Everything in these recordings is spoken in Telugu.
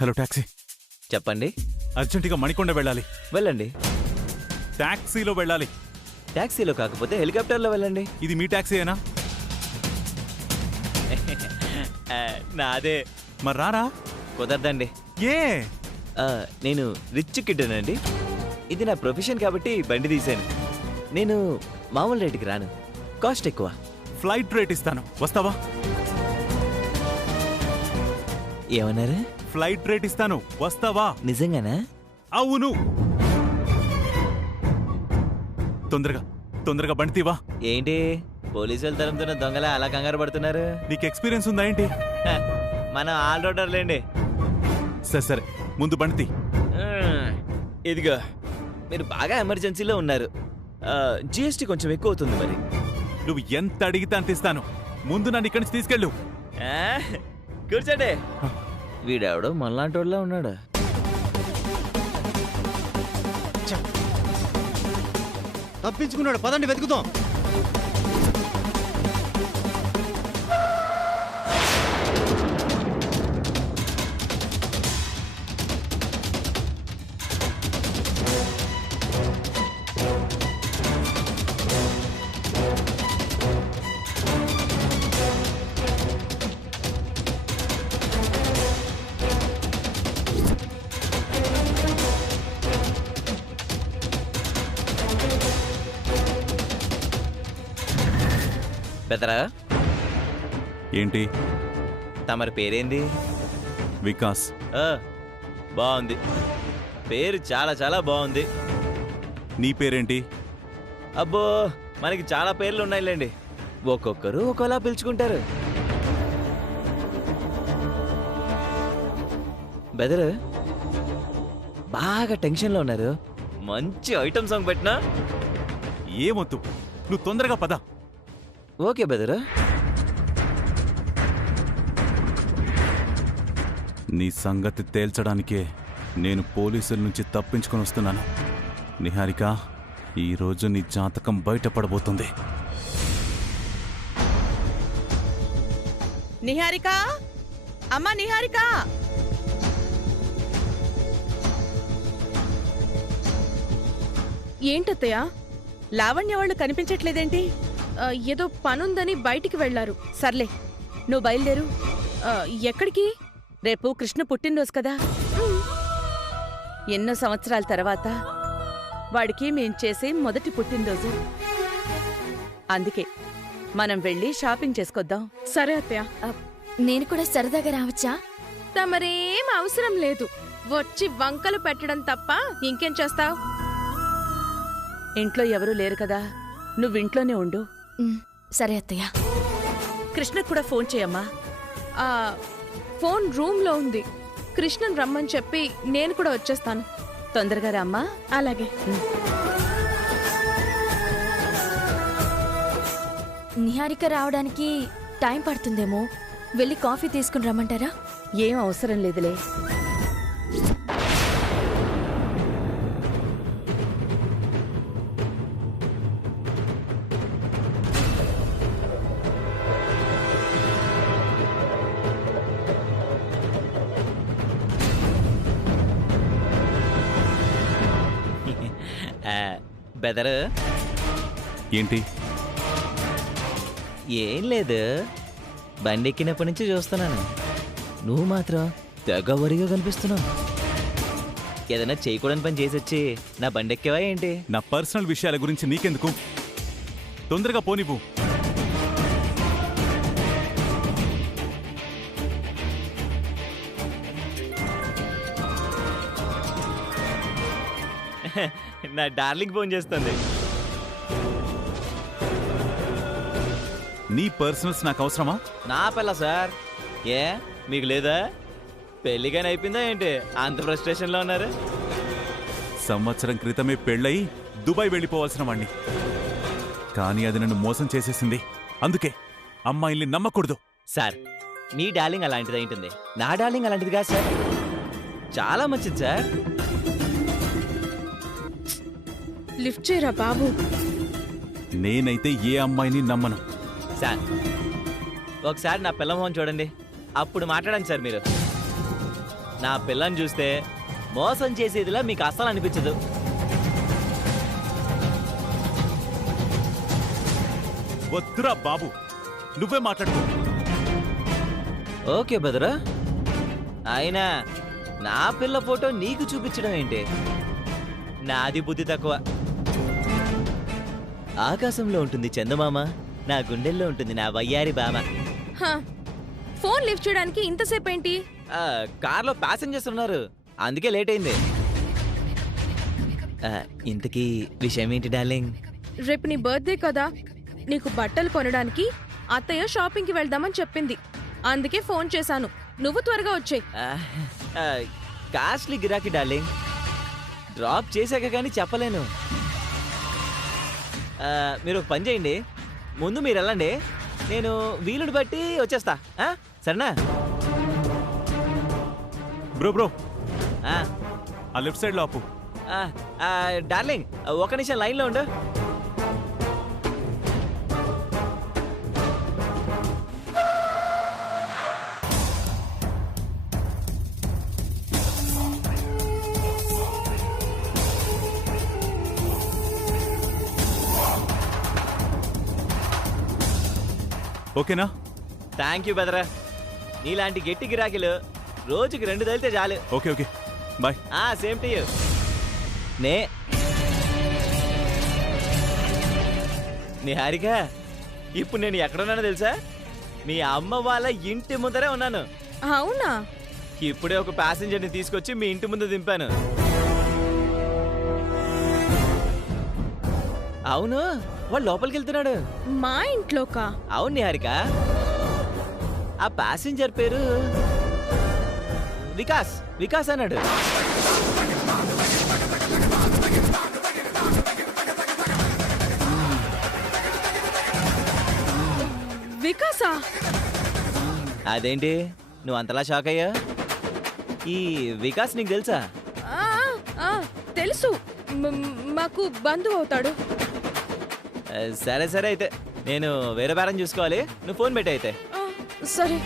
Hello taxi. చెప్పండి. అర్జెంటుగా మణికొండ వెళ్ళాలి. వెళ్ళండి. టాక్సీలో వెళ్ళాలి. టాక్సీలో కాకపోతే హెలికాప్టర్లో వెళ్ళండి. ఇది మీ టాక్సీయేనా? నాదే. మరి రారా? కుదరదండి. ఏ? నేను రిచ్ కిడ్డనండి. ఇది నా ప్రొఫెషన్ కాబట్టి బండి తీశాను. నేను మామూలు రేటుకి రాను, కాస్ట్ ఎక్కువ. ఫ్లైట్ రేట్ ఇస్తాను, వస్తావా? ఏమన్నారు? ఫ్లైట్ రేట్ ఇస్తాను, వస్తావా? నిజంగానా? అవును. తొందరగా తొందరగా బండి తీవా. ఏంటి పోలీసులు తరంతున్న దొంగల అలా కంగారు పడుతున్నారు? నీకు ఎక్స్పీరియన్స్ ఉందా ఏంటి? మనం ఆల్రౌండర్లేండి. సరే సరే, ముందు బండి తీ. ఇదిగో, మీరు బాగా ఎమర్జెన్సీలో ఉన్నారు. జిఎస్టీ కొంచెం ఎక్కువ అవుతుంది. మరి నువ్వు ఎంత అడిగితే అంత ఇస్తాను. ముందు నన్ను ఇక్కడి నుంచి తీసుకెళ్ళు. కూర్చోండి. వీడావిడ మళ్ళాంటి వాళ్ళ ఉన్నాడు. తప్పించుకున్నాడు, పదండి వెతుకుతాం. బెదరా, ఏంటి? తమరి పేరేంది? వికాస్. బాగుంది, పేరు చాలా చాలా బాగుంది. నీ పేరేంటి? అబ్బో, మనకి చాలా పేర్లు ఉన్నాయిలేండి, ఒక్కొక్కరు ఒక్కోలా పిలుచుకుంటారు. బెదరు, బాగా టెన్షన్లో ఉన్నారు. మంచి ఐటమ్ సాంగ్ పెట్టినా? ఏమొద్దు, నువ్వు తొందరగా పద. ఓకే బెదరు. నీ సంగతి తేల్చడానికే నేను పోలీసుల నుంచి తప్పించుకొని వస్తున్నాను. నిహారిక, ఈరోజు నీ జాతకం బయటపడబోతుంది. నిహారిక, అమ్మా నిహారిక. ఏంటత్తయ్య? లావణ్య వాళ్ళు కనిపించట్లేదేంటి? ఏదో పనుందని బయటికి వెళ్లారు. సర్లే, నువ్వు బయలుదేరు. ఎక్కడికి? రేపు కృష్ణ పుట్టినరోజు కదా. ఎన్నో సంవత్సరాల తర్వాత వాడికి మేం చేసే మొదటి పుట్టినరోజు. అందుకే మనం వెళ్ళి షాపింగ్ చేసుకొద్దాం. సరే అత్తయ్య. నేను కూడా సరదాగా రావచ్చా? తమరేం అవసరం లేదు, వచ్చి వంకలు పెట్టడం తప్ప ఇంకేం చేస్తావ్? ఇంట్లో ఎవరూ లేరు కదా, నువ్వింట్లోనే ఉండు. సరే అత్తయ్య. కృష్ణకు కూడా ఫోన్ చేయమ్మా. ఫోన్ రూమ్లో ఉంది. కృష్ణన్ రమ్మని చెప్పి నేను కూడా వచ్చేస్తాను. తొందరగా రామ్మా. అలాగే. నిహారిక రావడానికి టైం పడుతుందేమో, వెళ్ళి కాఫీ తీసుకుని రమ్మంటారా? ఏం అవసరం లేదులే. బెదరు, ఏంటి? ఏం లేదు, బండి ఎక్కినప్పటి నుంచి చూస్తున్నాను. నువ్వు మాత్రం తెగ వరిగా కనిపిస్తున్నావు. ఏదైనా చేయకూడని పని చేసొచ్చి నా బండి ఎక్కేవా ఏంటి? నా పర్సనల్ విషయాల గురించి నీకెందుకు? తొందరగా పోనివ్వు. నా డార్లింగ్ ఫోన్ చేస్తుంది. నీ పర్సనల్స్ నాకు అవసరమా? నా పిల్ల సార్. ఏ మీకు లేదా? పెళ్లిగానే అయిపోయిందా ఏంటి? అంత ఫ్రస్ట్రేషన్లో ఉన్నారు. సంవత్సరం క్రితమే పెళ్ళయి దుబాయ్ వెళ్ళిపోవాల్సిన వాణ్ణి, కానీ అది నన్ను మోసం చేసేసింది. అందుకే అమ్మాయిల్ని నమ్మకూడదు. సార్, మీ డార్లింగ్ అలాంటిది ఏంటుంది, నా డార్లింగ్ అలాంటిది కాదు సార్. చాలా మంచిది సార్. లిఫ్ట్ చేయరా బాబు. నేనైతే ఏ అమ్మాయిని నమ్మను. సార్, ఒకసారి నా పిల్ల మొహం చూడండి, అప్పుడు మాట్లాడండి సార్ మీరు. నా పిల్లని చూస్తే మోసం చేసేదిలా మీకు అస్సలు అనిపించదు. వద్దురా బాబు, నువ్వే మాట్లాడుకో. ఓకే బదరా, అయినా నా పిల్ల ఫోటో నీకు చూపించడం ఏంటి? నాది బుద్ధి తక్కువ. ఆకాశంలో ఉంటుంది చందమామ, నా గుండెల్లో ఉంటుంది నా వయ్యారి బామ. హా, ఫోన్ లిఫ్ట్ చేయడానికి ఇంతసేపు ఏంటి? కార్లో ప్యాసింజర్స్ ఉన్నారు, అందుకే లేట్ అయింది. ఇంతకీ విషయం ఏంటి డార్లింగ్? రేపు నీ బర్త్డే కదా, నీకు బట్టలు కొనడానికి అత్తయ్య షాపింగ్కి వెళ్దామని చెప్పింది. అందుకే ఫోన్ చేశాను, నువ్వు త్వరగా వచ్చేయ్. కాస్ట్లీ గిరాకీ డార్లింగ్, డ్రాప్ చేశాక కానీ చెప్పలేను. మీరు ఒక పని చేయండి, ముందు మీరు వెళ్ళండి, నేను వీలుని బట్టి వచ్చేస్తా. సరేనా? బ్రో బ్రో, ఆ, ఆ లెఫ్ట్ సైడ్ లో ఆపు. డార్లింగ్ ఒక నిమిషం లైన్లో ఉండు. ఓకేనా? థ్యాంక్ యూ బెదరా, నీలాంటి గట్టి గిరాకీలు రోజుకి 2 తగిలితే చాలు. Okay okay, bye. Same to you. Niharika, ఇప్పుడు నేను ఎక్కడున్నానో తెలుసా? మీ అమ్మ వాళ్ళ ఇంటి ముందరే ఉన్నాను. అవునా? ఇప్పుడే ఒక ప్యాసింజర్ని తీసుకొచ్చి మీ ఇంటి ముందు దింపాను. అవును, వాడు లోపలికి వెళ్తున్నాడు. మా ఇంట్లోకా? అవును నిహారిక, ఆ ప్యాసింజర్ పేరు వికాస్. వికాస్ అన్నాడు. వికాసా? అదేంటి నువ్వు అంతలా షాక్ అయ్యా? ఈ వికాస్ నీకు తెలుసా? ఆ, ఆ, తెలుసు, మాకు బంధువు అవుతాడు. సరే సరే, అయితే నేను వేరే బేరం చూసుకోవాలి, నువ్వు ఫోన్ పెట్టి అయితే. సరే.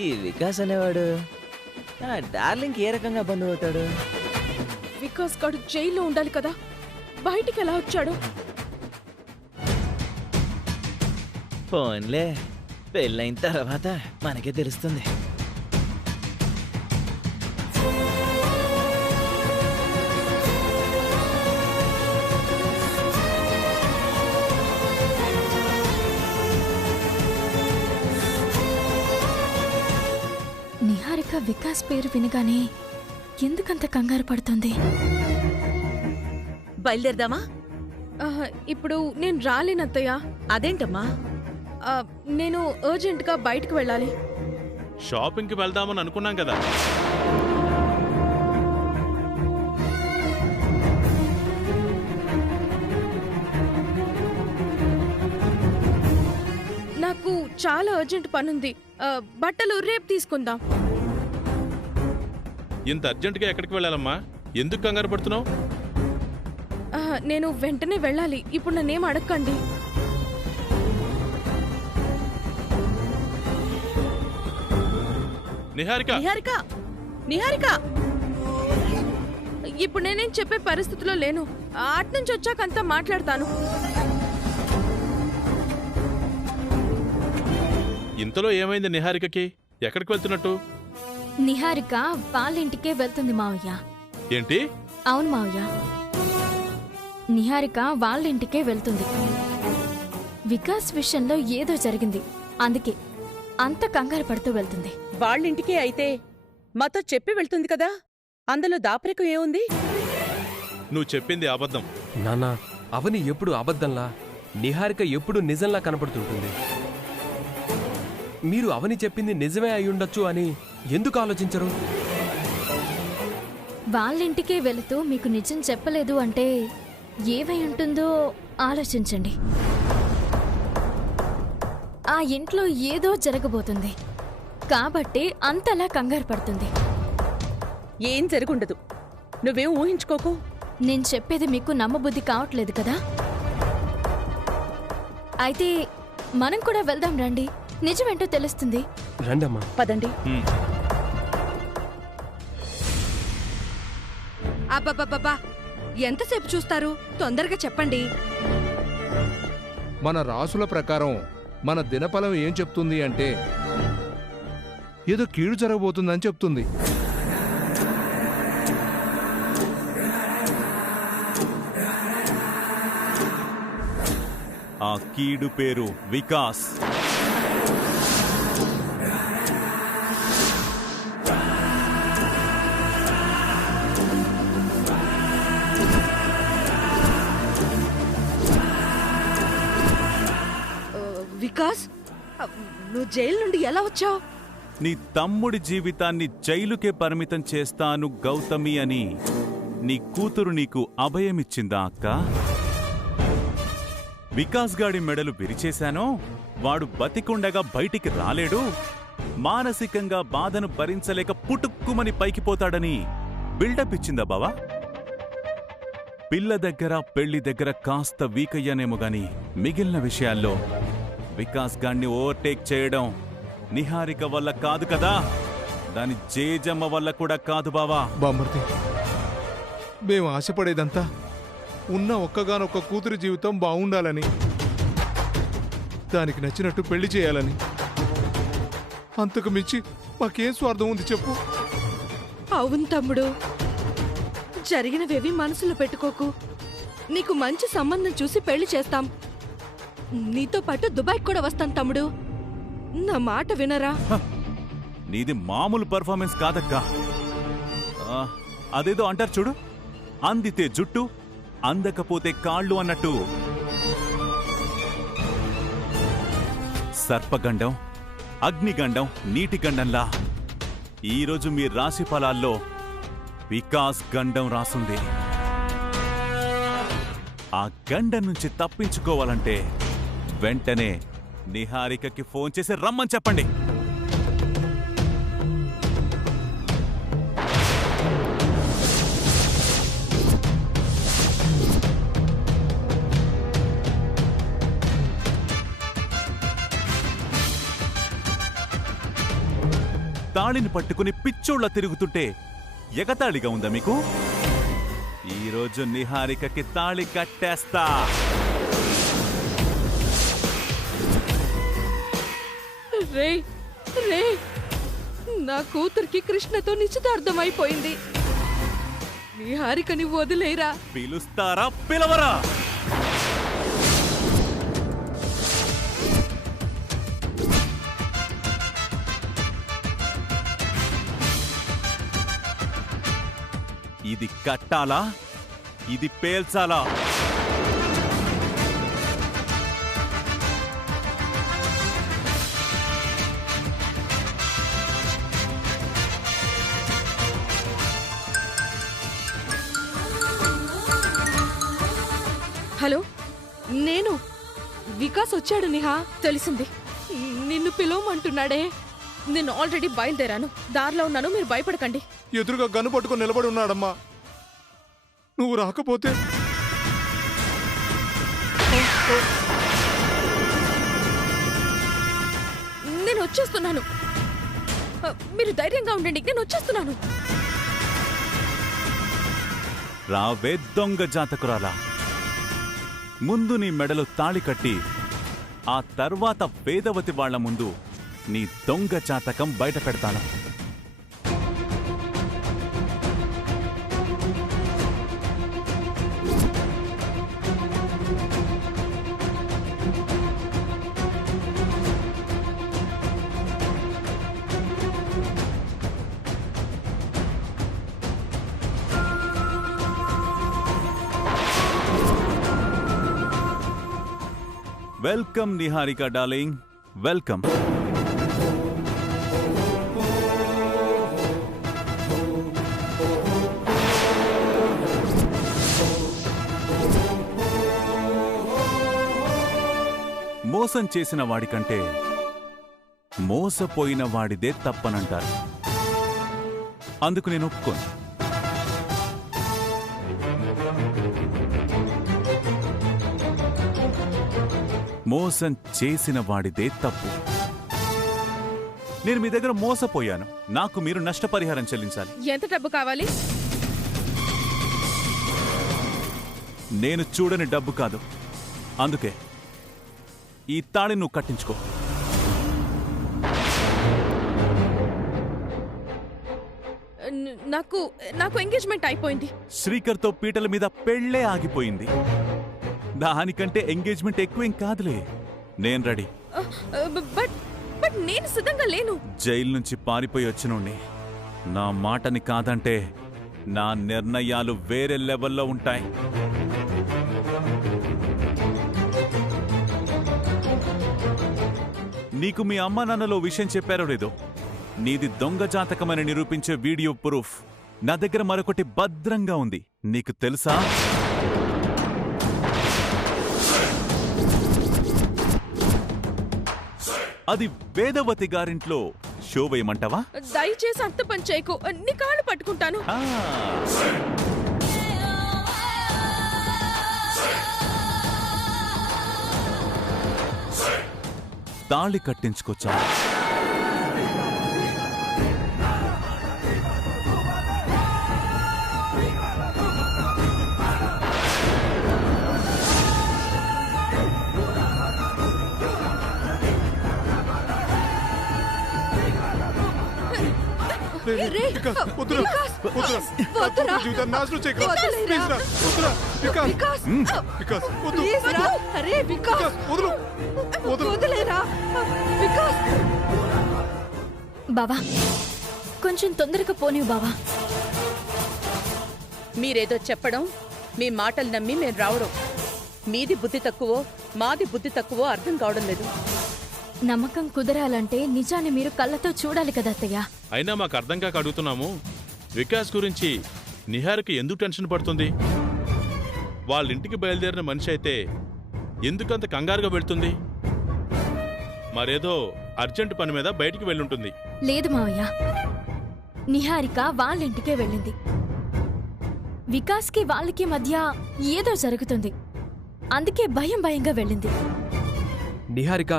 ఈ వికాస్ అనేవాడు డార్లింగ్ ఏ రకంగా బంధువు అవుతాడు? వికాస్ గాడు జైల్లో ఉండాలి కదా, బయటికి ఎలా వచ్చాడు? ఫోన్లే, పెళ్ళైన తర్వాత మనకే తెలుస్తుంది. నిహారిక వికాస్ పేరు వినగానే ఎందుకంత కంగారు పడుతుంది? బయలుదేరదామా? ఇప్పుడు నేను రాలేనత్తయ్య. అదేంటమ్మా? నేను అర్జెంటుగా బయటకు వెళ్ళాలి. షాపింగ్కి వెళ్దామని అనుకున్నాం కదా. నాకు చాలా అర్జెంట్ పనుంది. బట్టలు రేపు తీసుకుందాం. ఇంత అర్జెంటుగా ఎక్కడికి వెళ్ళాలమ్మా? ఎందుకు కంగారు పడుతున్నావు? నేను వెంటనే వెళ్ళాలి. ఇప్పుడు నన్నేం అడగండి. నిహారిక, నిహారిక, నిహారిక! ఇప్పుడు నేనేం చెప్పే పరిస్థితిలో లేను. అట్నుంచి వచ్చాక అంతా మాట్లాడతాను. ఇంతలో ఏమైంది నిహారికకి? ఎక్కడికి వెళ్తున్నట్టు? నిహారిక వాళ్ళింటికే వెళ్తుంది మావయ్య. ఏంటి? అవును మావయ్య, నిహారిక వాళ్ళింటికే వెళ్తుంది. వికాస్ విషయంలో ఏదో జరిగింది, అందుకే అంత కంగారు పడుతూ వెళ్తుంది. వాళ్ళింటికే అయితే మాతో చెప్పి వెళ్తుంది కదా, అందులో దాపరికం ఏముంది? నువ్వు చెప్పింది అబద్ధం. నాన్నా, అవని ఎప్పుడు అబద్ధంలా, నిహారిక ఎప్పుడు నిజంలా కనపడుతుంటుంది. మీరు అవని చెప్పింది నిజమే అయ్యుండొచ్చు అని ఎందుకు ఆలోచించరు? వాళ్ళింటికే వెళుతూ మీకు నిజం చెప్పలేదు అంటే ఏమై ఉంటుందో ఆలోచించండి. ఆ ఇంట్లో ఏదో జరగబోతుంది కాబట్టి అంతలా కంగారు పడుతుంది. ఏం జరుగుండదు, నువ్వేం ఊహించుకోకు. నేను చెప్పేది మీకు నమ్మబుద్ధి కావట్లేదు కదా? అయితే మనం కూడా వెళ్దాం రండి. నిజమేంటో తెలుస్తుంది. రండమ్మా. పదండి. అబ్బబ్బబ్బబ్బా, ఎంతసేపు చూస్తారు? తొందరగా చెప్పండి. మన రాసుల ప్రకారం మన దినఫలం ఏం చెప్తుంది అంటే ఏదో కీడు జరగబోతుందని చెప్తుంది. ఆ కీడు పేరు వికాస్. వికాస్, నువ్వు జైలు నుండి ఎలా వచ్చావు? నీ తమ్ముడి జీవితాన్ని జైలుకే పరిమితం చేస్తాను గౌతమి అని నీ కూతురు నీకు అభయమిచ్చిందా అక్క? వికాస్ గాడి మెడలు విరిచేశానో వాడు బతికుండగా బయటికి రాలేడు, మానసికంగా బాధను భరించలేక పుటుక్కుమని పైకి పోతాడని బిల్డప్ ఇచ్చిందా బావా? పిల్ల దగ్గర పెళ్లి దగ్గర కాస్త వీక్ అయ్యానేమో గాని మిగిలిన విషయాల్లో వికాస్ గాడిని ఓవర్టేక్ చేయడం నిహారిక వల్ల కాదు కదా, దాని జేజమ్మ వల్ల కూడా కాదు బావా. బామ్మర్ది, మేము ఆశపడేదంతా ఉన్న ఒక్కగానొక్క కూతురి జీవితం బాగుండాలని, దానికి నచ్చినట్టు పెళ్లి చేయాలని. అంతకు మించి మాకేం స్వార్థం ఉంది చెప్పు? అవును తమ్ముడు, జరిగినవేవి మనసులో పెట్టుకోకు. నీకు మంచి సంబంధం చూసి పెళ్లి చేస్తాం. నీతో పాటు దుబాయ్కి కూడా వస్తాం తమ్ముడు. నా మాట వినరా? నీది మామూలు పర్ఫార్మెన్స్ కాదక్కా. అదేదో అంటారు చూడు, అందితే జుట్టు అందకపోతే కాళ్ళు అన్నట్టు. సర్పగండం, అగ్నిగండం, నీటిగండంలా ఈరోజు మీ రాశి ఫలాల్లో వికాస్ గండం రాసుంది. ఆ గండం నుంచి తప్పించుకోవాలంటే వెంటనే నిహారికకి ఫోన్ చేసి రమ్మని చెప్పండి. తాళిని పట్టుకుని పిచ్చోళ్ల తిరుగుతుంటే ఎగతాళిగా ఉందా మీకు? ఈరోజు నిహారికకి తాళి కట్టేస్తా. రే రే, నా కూతురికి కృష్ణతో నిశ్చితార్థం అయిపోయింది. నిహారికని వదిలేరా? పిలుస్తారా పిలవరా? ఇది కట్టాలా? ఇది పేల్చాలా? హలో, నేను వికాస్ వచ్చాడు. నిహా, తెలిసింది. నిన్ను పిలవమంటున్నాడే. నేను ఆల్రెడీ బయలుదేరాను, దారిలో ఉన్నాను, మీరు భయపడకండి. ఎదురుగా గన్ను పట్టుకొని నిలబడి ఉన్నాడమ్మా. నువ్వు రాకపోతే నేను వచ్చేస్తున్నాను. మీరు ధైర్యంగా ఉండండి, నేను వచ్చేస్తున్నాను. రావే దొంగ జాతకురాలా, ముందు నీ మెడలో తాళి కట్టి ఆ తర్వాత వేదవతి వాళ్ల ముందు నీ దొంగ జాతకం బయట పెడతాను. Welcome Niharika darling, welcome. మోసం చేసిన వాడికంటే మోసపోయిన వాడిదే తప్పనంటారు. అందుకు నేను ఒప్పుకోను. మోసం చేసిన వాడిదే తప్పు. నేను మీ దగ్గర మోసపోయాను. నాకు మీరు నష్టపరిహారం చెల్లించాలి. ఎంత డబ్బు కావాలి? నేను చూడని డబ్బు కాదు. అందుకే ఈ తాళి నువ్వు కట్టించుకో. నాకు ఎంగేజ్మెంట్ అయిపోయింది. శ్రీకర్తో పీటల మీద పెళ్లే ఆగిపోయింది. దానికంటే ఎంగేజ్మెంట్ ఎక్కువేం కాదులే. నేను రెడీ. బట్ నేను సిద్ధంగా లేను. జైలు నుంచి పారిపోయి వచ్చినోణ్ణి. నా మాటని కాదంటే నా నిర్ణయాలు వేరే లెవెల్లో ఉంటాయి. నీకు మీ అమ్మా నాన్నలో విషయం చెప్పారో లేదో, నీది దొంగ జాతకమని నిరూపించే వీడియో ప్రూఫ్ నా దగ్గర మరొకటి భద్రంగా ఉంది. నీకు తెలుసా? అది వేదవతి గారింట్లో షో వేయమంటావా? దయచేసి అంత పని చేయకు. నీ కాళ్ళు పట్టుకుంటాను. తాళి కట్టించుకొచ్చా. బావా, కొంచెం తొందరగా పోనివ్వు బావా. మీరేదో చెప్పడం, మీ మాటలు నమ్మి మేము రావడం, మీది బుద్ధి తక్కువో మాది బుద్ధి తక్కువో అర్థం కావడం లేదు. నమ్మకం కుదరాలంటే నిజాన్ని మీరు కళ్ళతో చూడాలి కదా అత్తయ్య. అయినా మాకు అర్థం కాక అడుగుతున్నాము. వికాస్ గురించి నిహారిక ఎందుకు టెన్షన్ పడుతుంది? వాళ్ళింటికి బయలుదేరిన మనిషి అయితే ఎందుకంత కంగారుగా వెళ్తుంది? మరేదో అర్జెంట్ పని మీద బయటికి వెళ్ళుంటుంది. లేదు మావయ్య, నిహారిక వాళ్ళింటికే వెళ్ళింది. వికాస్కి వాళ్ళకి మధ్య ఏదో జరుగుతుంది, అందుకే భయంగా వెళ్ళింది. నిహారిక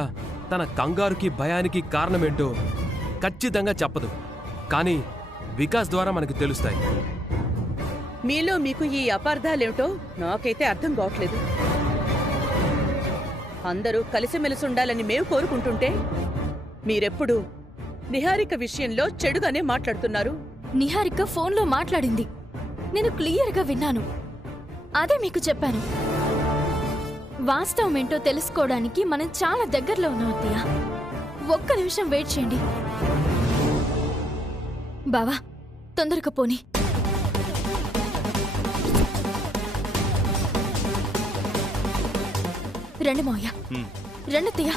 తన కంగారుకి భయానికి కారణమేంటో ఖచ్చితంగా చెప్పదు, కానీ వికాస్ ద్వారా మనకు తెలుస్తాయి. మీలో మీకు ఈ అపార్థాలేమిటో నాకైతే అర్థం కావట్లేదు. అందరూ కలిసిమెలిసి ఉండాలని మేము కోరుకుంటుంటే మీరెప్పుడు నిహారిక విషయంలో చెడుగానే మాట్లాడుతున్నారు. నిహారిక ఫోన్లో మాట్లాడింది, నేను క్లియర్గా విన్నాను. అదే మీకు చెప్పాను. వాస్తవం ఏంటో తెలుసుకోవడానికి మనం చాలా దగ్గరలో ఉన్నాం అత్తయ్య. ఒక్క నిమిషం వెయిట్ చేయండి. బావా, తొందరగా పోనీ. రండి మావయ్య, రండి అత్తయ్య.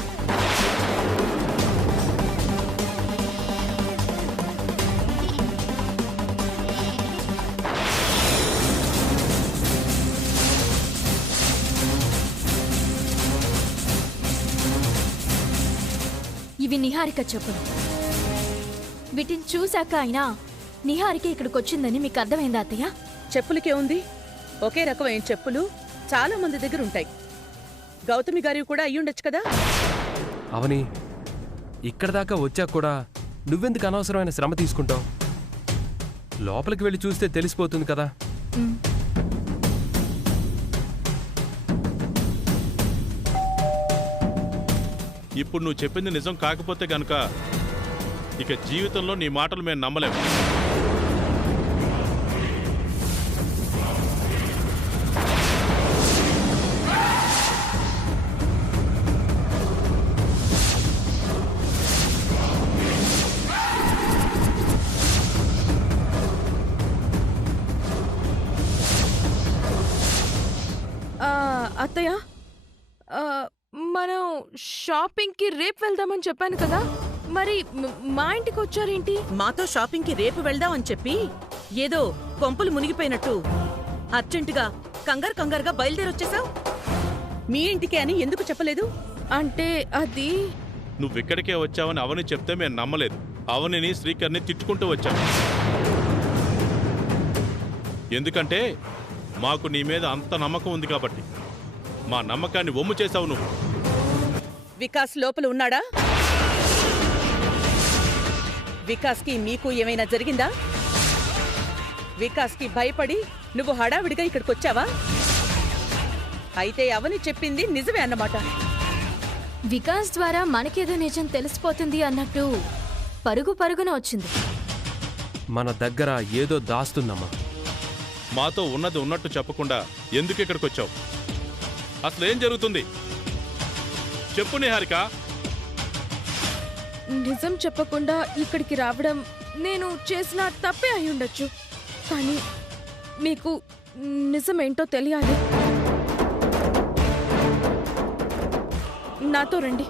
ఇవి నిహారిక చెప్పులు. వీటిని చూశాక అయినా నిహారిక ఇక్కడికొచ్చిందని మీకు అర్థమైందా అత్తయ్య? చెప్పులకే ఉంది, ఒకే రకమైన చెప్పులు చాలా మంది దగ్గర ఉంటాయి. గౌతమి గారి కూడా అయ్యుండొచ్చు కదా. అవని, ఇక్కడ దాకా వచ్చాక కూడా నువ్వెందుకు అనవసరమైన శ్రమ తీసుకుంటావు? లోపలికి వెళ్ళి చూస్తే తెలిసిపోతుంది కదా. ఇప్పుడు నువ్వు చెప్పింది నిజం కాకపోతే గనుక ఇక జీవితంలో నీ మాటలు మేము నమ్మలేము. అత్తయ్య, మనం షాపింగ్కి రేపు వెళ్దామని చెప్పాను కదా, మరి మా ఇంటికి వచ్చారేంటి? మాతో షాపింగ్కి రేపు వెళ్దామని చెప్పి ఏదో కొంపలు మునిగిపోయినట్టు అర్జెంటుగా కంగారుగా బయలుదేరొచ్చేసావు. మీ ఇంటికే అని ఎందుకు చెప్పలేదు? అంటే అది నువ్విక్కడికే వచ్చావని అవని చెప్తే మేము నమ్మలేదు. అవనిని శ్రీకర్ని తిట్టుకుంటూ వచ్చాము. ఎందుకంటే మాకు నీ మీద అంత నమ్మకం ఉంది కాబట్టి. మా నమ్మకాన్ని వమ్ము చేశావు నువ్వు. వికాస్ లోపల ఉన్నాడా? వికాస్కి మీకు ఏమైనా జరిగిందా? వికాస్కి భయపడి నువ్వు హడావిడిగా ఇక్కడికొచ్చావా? అయితే అవని చెప్పింది నిజమే అన్నమాట. వికాస్ ద్వారా మనకేదో నిజం తెలిసిపోతుంది అన్నట్టు పరుగు పరుగున వచ్చింది. మన దగ్గర ఏదో దాస్తుందమ్మా. మాతో ఉన్నది ఉన్నట్టు చెప్పకుండా ఎందుకు ఇక్కడికి వచ్చావు? అసలు ఏం జరుగుతుంది చెప్పు నిహారిక. నిజం చెప్పకుండా ఇక్కడికి రావడం నేను చేసిన తప్పే అయి ఉండొచ్చు. కానీ మీకు నిజమేంటో తెలియాలి. నాతో రండి.